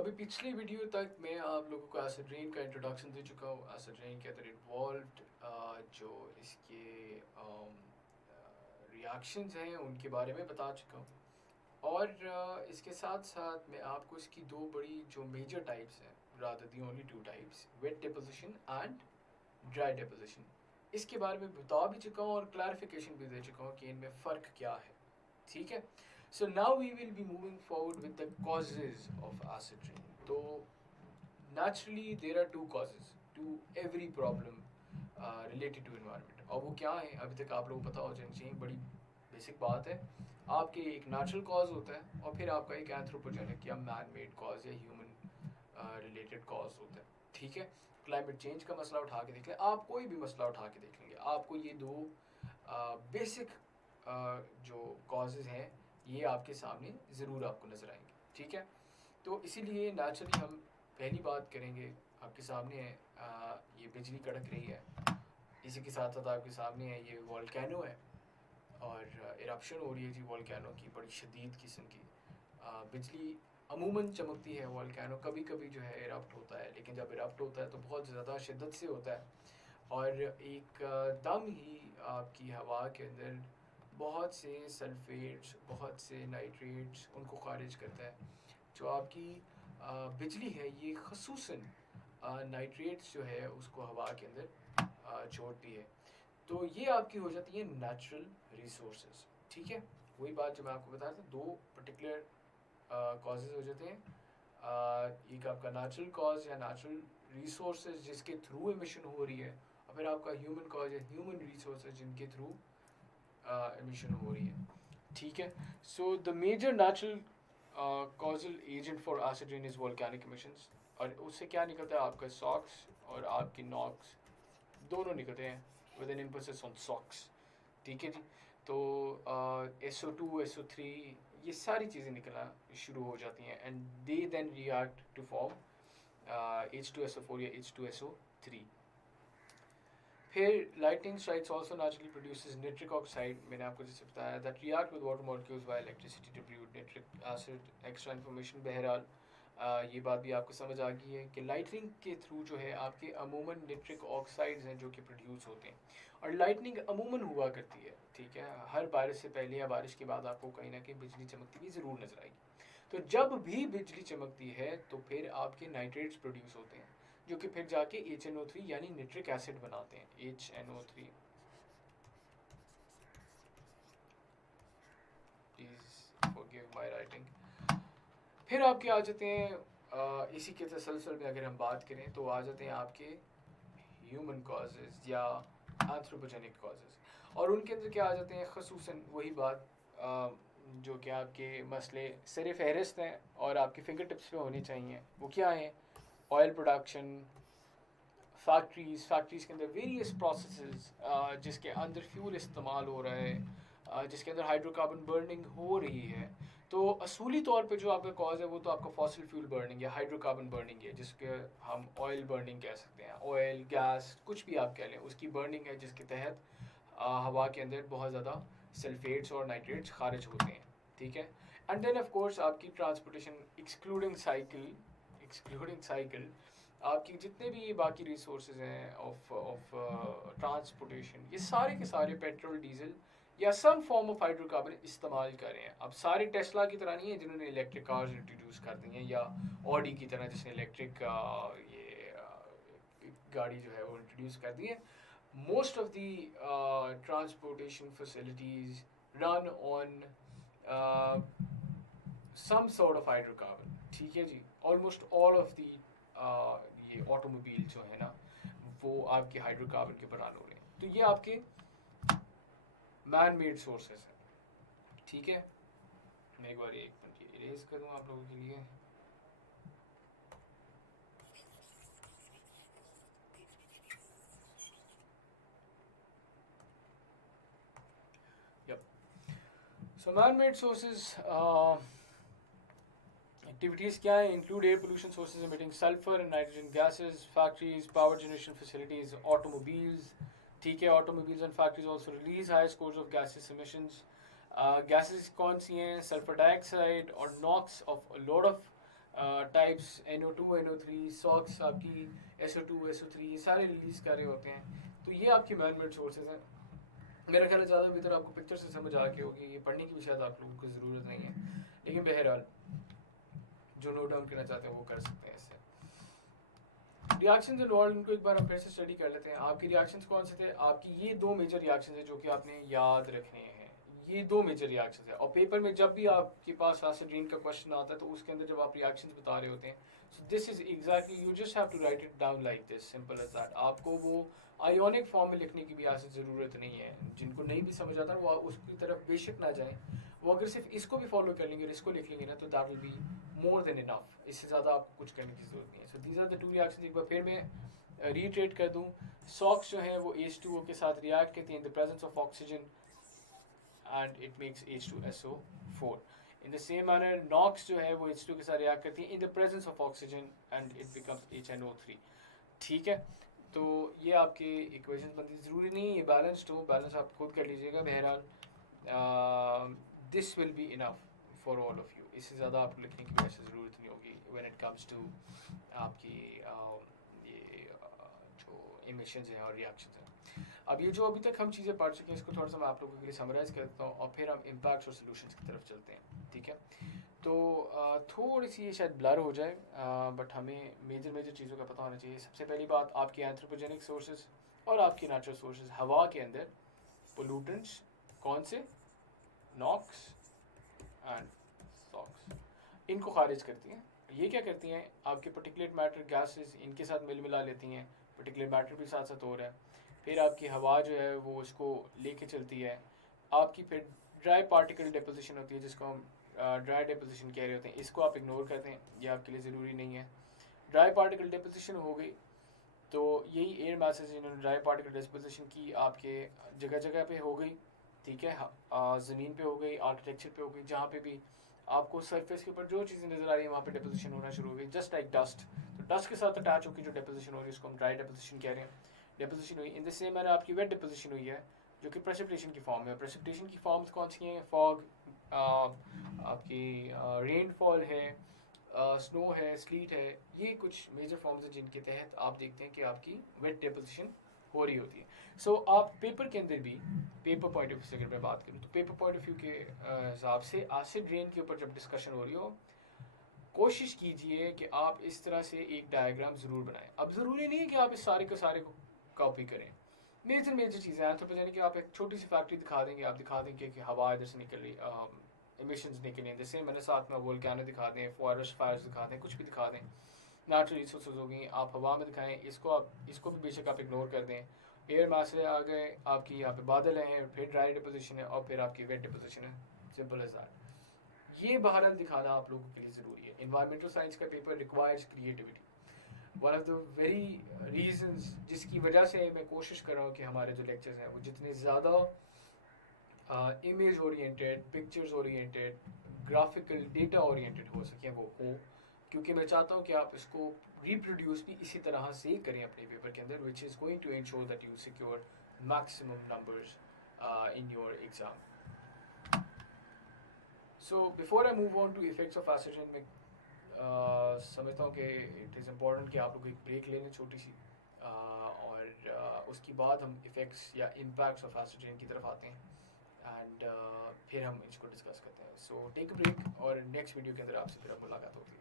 अभी पिछली वीडियो तक मैं आप लोगों को एसिड रेन का इंट्रोडक्शन दे चुका हूँ। एसिड रेन के अंदर इन्वॉल्व्ड जो इसके रिएक्शंस हैं उनके बारे में बता चुका हूँ। और इसके साथ साथ मैं आपको इसकी दो बड़ी जो मेजर टाइप्स हैं, rather the only two types, wet deposition and dry deposition, इसके बारे में बता भी चुका हूँ और क्लैरिफिकेशन भी दे चुका हूँ कि इनमें फ़र्क क्या है। ठीक है। So now we will be moving forward with the causes of acid rain. तो naturally there are two causes to every problem related to environment, और वो क्या है अभी तक आप लोगों को पता हो जाना चाहिए। बड़ी बेसिक बात है। आपके एक नेचुरल कॉज होता है और फिर आपका एक एंथ्रोपोजेनिक या मैन मेड कॉज या ह्यूमन रिलेटेड कॉज होता है। ठीक है। क्लाइमेट चेंज का मसला उठा के देख लें, आप कोई भी मसला उठा के देख लेंगे, आपको ये दो बेसिक जो कॉजेज हैं ये आपके सामने ज़रूर आपको नज़र आएंगे। ठीक है। तो इसीलिए नेचुरली हम पहली बात करेंगे। आपके सामने है ये बिजली कड़क रही है, इसी के साथ साथ आपके सामने है ये वॉल्केनो है और इरप्शन हो रही है जी वॉल्केनो की, बड़ी शदीद किस्म की। बिजली अमूमन चमकती है, वॉल्केनो कभी कभी जो है इरप्ट होता है, लेकिन जब इरप्ट होता है तो बहुत ज़्यादा शिद्दत से होता है और एक दम ही आपकी हवा के अंदर बहुत से सल्फेट्स, बहुत से नाइट्रेट्स उनको खारिज करता है। जो आपकी बिजली है ये खसूसन नाइट्रेट्स जो है उसको हवा के अंदर छोड़ती है। तो ये आपकी हो जाती है नेचुरल रिसोर्सेज। ठीक है। वही बात जो मैं आपको बता रहा था, दो पर्टिकुलर कॉजेज हो जाते हैं। एक आपका नेचुरल कॉज या नेचुरल रिसोर्सेज जिसके थ्रू एमिशन हो रही है, और फिर आपका ह्यूमन कॉज या ह्यूमन रिसोर्सेज जिनके थ्रू एमिशन हो रही है। ठीक है। So the major natural causal agent for acid rain is volcanic emissions, और उससे क्या निकलता है, आपका सॉक्स और आपकी नॉक्स दोनों निकलते हैं with an emphasis on SOx. ठीक है जी। तो SO2 SO3 ये सारी चीज़ें निकलना शुरू हो जाती हैं and they then react to form H2SO4 या H2SO3। फिर lightning strikes also naturally produces nitric oxide, मैंने आपको जैसे बताया, that react with water molecules by electricity to produce nitric acid. Extra information, बहरहाल ये बात भी आपको समझ आ गई है कि लाइटनिंग के थ्रू जो है आपके अमूमन निट्रिक ऑक्साइड्स हैं जो कि प्रोड्यूस होते हैं, और लाइटनिंग अमूमन हुआ करती है। ठीक है। हर बारिश से पहले या बारिश के बाद आपको कहीं ना कहीं बिजली चमकती हुई ज़रूर नजर आएगी। तो जब भी बिजली चमकती है तो फिर आपके नाइट्रेट्स प्रोड्यूस होते हैं जो कि फिर जाके HNO3 यानी निट्रिक एसिड बनाते हैं, HNO3। Please forgive my writing. फिर आपके आ जाते हैं इसी के तसलसल में अगर हम बात करें तो आ जाते हैं आपके ह्यूमन कॉजेज़ या एंथ्रोपोजेनिक कॉजेज़, और उनके अंदर क्या आ जाते हैं, खसूसन वही बात जो कि आपके मसले सर फहरिस्त हैं और आपके फिंगर टिप्स पे होने चाहिए। वो क्या हैं? ऑयल प्रोडक्शन, फैक्ट्रीज़ के अंदर वेरियस प्रोसेसेस जिसके अंदर फ्यूल इस्तेमाल हो रहा है, जिसके अंदर हाइड्रोकार्बन बर्निंग हो रही है। तो असूली तौर पे जो आपका कॉज है वो तो आपका फॉसिल फ्यूल बर्निंग या हाइड्रोकार्बन बर्निंग है, जिसके हम ऑयल बर्निंग कह सकते हैं। ऑयल, गैस, कुछ भी आप कह लें, उसकी बर्निंग है जिसके तहत हवा के अंदर बहुत ज़्यादा सल्फेट्स और नाइट्रेट्स खारिज होते हैं। ठीक है। एंड देन ऑफ कोर्स आपकी ट्रांसपोर्टेशन एक्सक्लूडिंग साइकिल आपकी जितने भी बाकी रिसोर्सेज हैं ऑफ ट्रांसपोर्टेशन, ये सारे के सारे पेट्रोल, डीजल या सम फॉर्म ऑफ हाइड्रोकार्बन इस्तेमाल कर रहे हैं। अब सारे टेस्ला की तरह नहीं है जिन्होंने इलेक्ट्रिक कार्स इंट्रोड्यूस कर दी हैं, या ऑडी की तरह जिसने इलेक्ट्रिक गाड़ी जो है वो इंट्रोड्यूस कर दी है। Most of the transportation facilities run on some sort of hydrocarbon. ठीक है जी। ऑलमोस्ट ऑल ऑफ दी ये ऑटोमोबाइल जो है ना वो आपके हाइड्रोकार्बन के ऊपर रन हो रहे हैं। तो ये आपके मैन मेड सोर्सेज हैं। ठीक है। मैं एक बार 1 मिनट ये इरेज कर दूँ आप लोगों के लिए। Yup. So man made sources activities क्या है? Include air pollution sources emitting sulphur and nitrogen gases, factories, power generation facilities, automobiles. ठीक है। Automobiles and factories also release high scores of gases emissions. Gases कौन सी हैं? Sulphur dioxide और NOx of lot of types NO2 NO3 SOx आपकी SO2 SO3 ये सारे release कर रहे होते हैं। तो ये आपकी मैन मेड सोर्सेज हैं। मेरा ख्याल है ज़्यादा बेहतर आपको पिक्चर से समझ आ गई होगी, ये पढ़ने की भी शायद आप लोगों को ज़रूरत नहीं है, लेकिन बहरहाल जो नोट डाउन करना चाहते हैं वो कर सकते हैं इससे। रिएक्शंस इन्वॉल्व, इनको एक बार हम फिर से स्टडी कर लेते हैं। आपके रिएक्शंस कौन से थे? आपकी ये दो मेजर रिएक्शंस हैं जो कि आपने याद रखने हैं। ये दो मेजर रिएक्शंस है, और पेपर में जब भी आपके पास एसिड का क्वेश्चन आता है तो उसके अंदर जब आप रिएक्शंस बता रहे होते हैं, so this is exactly, you just have to write it down like this, simple as that. आपको वो आयोनिक फॉर्म में लिखने की भी ऐसी ज़रूरत नहीं है। जिनको नहीं भी समझ आता वो उसकी तरफ बेशक ना जाएं, वो अगर सिर्फ इसको भी फॉलो कर लेंगे और इसको लिख लेंगे ना, तो that will be more than enough. इससे ज़्यादा आपको कुछ करने की ज़रूरत नहीं है। So these are the two reactions. एक बार फिर मैं रीट्रेट कर दूँ, सॉक्स जो है वो H2O के साथ रिएक्ट करती हैं in the presence of oxygen and it makes H2SO4. In the same manner, NOx जो है वो H2 के साथ रिएक्ट करती है in the presence of oxygen and it becomes HNO3. ठीक है, तो ये आपके इक्वेशन बनती, ज़रूरी नहीं ये बैलेंस्ड हो, बैलेंस आप खुद कर लीजिएगा। बहरहाल this will be enough for all of you. इससे ज़्यादा आपको लिखने की वैसे ज़रूरत नहीं होगी व्हेन इट कम्स टू आपकी ये जो इमिशंस हैं और रिएक्शंस हैं। अब ये जो अभी तक हम चीज़ें पढ़ चुके हैं, इसको थोड़ा सा मैं आप लोगों के लिए समराइज़ करता हूँ और फिर हम इम्पैक्ट्स और सॉल्यूशंस की तरफ चलते हैं। ठीक है, तो थोड़ी सी ये शायद ब्लर हो जाए, बट हमें मेजर चीज़ों का पता होना चाहिए। सबसे पहली बात, आपकी एंथ्रोपोजेनिक सोर्सेज और आपकी नेचुरल सोर्सेज हवा के अंदर पोल्यूटेंट्स कौन से? नॉक्स एंड सॉक्स, इनको खारिज करती हैं। ये क्या करती हैं? आपके पर्टिकुलेट मैटर गैसेस इनके साथ मिल मिला लेती हैं, पर्टिकुलेट मैटर भी साथ साथ हो रहा है। फिर आपकी हवा जो है वो उसको लेके चलती है। आपकी फिर ड्राई पार्टिकल डिपोजिशन होती है, जिसको हम ड्राई डिपोजिशन कह रहे होते हैं। इसको आप इग्नोर करते हैं, ये आपके लिए ज़रूरी नहीं है। ड्राई पार्टिकल डिपोजिशन हो गई, तो यही एयर मैसेज इन्होंने ड्राई पार्टिकल डिपोजिशन की आपके जगह जगह पे हो गई। ठीक है, ज़मीन पे हो गई, आर्किटेक्चर पे हो गई, जहाँ पे भी आपको सरफेस के ऊपर जो चीज़ें नज़र आ रही है वहाँ पे डिपोजिशन होना शुरू हो गई, जस्ट लाइक डस्ट। तो डस्ट के साथ अटैच होकर जो डिपोजिशन हो रही है उसको हम ड्राई डिपोजिशन कह रहे हैं। डिपोजिशन हुई इन द सेम मैनर आपकी वेट डिपोजिशन हुई है, जो कि प्रेसिपिटेशन की फॉर्म है। प्रेसिपिटेशन की फॉर्म्स कौन सी हैं? फॉग, आपकी रेनफॉल है, स्नो है, स्लीट है, ये कुछ मेजर फॉर्म्स हैं जिनके तहत आप देखते हैं कि आपकी वेट डिपोजिशन हो रही होती है। सो आप पेपर के अंदर भी, पेपर पॉइंट ऑफ व्यू से अगर मैं बात करूँ, तो पेपर पॉइंट ऑफ व्यू के हिसाब से एसिड रेन के ऊपर जब डिस्कशन हो रही हो, कोशिश कीजिए कि आप इस तरह से एक डायग्राम ज़रूर बनाएं। अब ज़रूरी नहीं है कि आप इस सारे के सारे को कॉपी करें। मेजर चीज़ें एंथ्रोपोजेनिक कि आप एक छोटी सी फैक्ट्री दिखा देंगे, आप दिखा देंगे कि हवा इधर से निकल रही, एमिशंस निकले, जैसे मैंने साथ में वोल्केनो दिखा दें, फॉरेस्ट फायर्स दिखा दें, कुछ भी दिखा दें, नेचुरल रिसोर्सेज हो गई, आप हवा में दिखाएं। इसको भी बेशक आप इग्नोर कर दें। एयर मास आ गए, आपकी यहाँ पे बादल हैं, फिर ड्राई डिपोजिशन है और फिर आपकी वेट डिपोजिशन है, सिंपल एज दैट। ये बहरहाल दिखाना आप लोगों के लिए ज़रूरी है। इन्वायरमेंटल साइंस का paper requires creativity. One of the very reasons जिसकी वजह से मैं कोशिश कर रहा हूँ कि हमारे जो लेक्चर्स हैं वो जितने ज़्यादा image oriented, pictures oriented, graphical data oriented हो सकें वो हो, क्योंकि मैं चाहता हूँ कि आप इसको रिप्रोड्यूस भी इसी तरह से करें अपने पेपर के अंदर, which is going to ensure that you secure maximum numbers in your exam. So before I move on to effects of acid rain, मैं समझता हूँ कि इट इज़ इम्पॉर्टेंट कि आप लोग एक ब्रेक ले लें छोटी सी, और उसके बाद हम इफ़ेक्ट्स या इम्पैक्ट्स ऑफ एसिड रेन की तरफ आते हैं, एंड फिर हम इसको डिस्कस करते हैं। सो टेक अ ब्रेक और नेक्स्ट वीडियो के अंदर आपसे फिर मुलाकात होगी।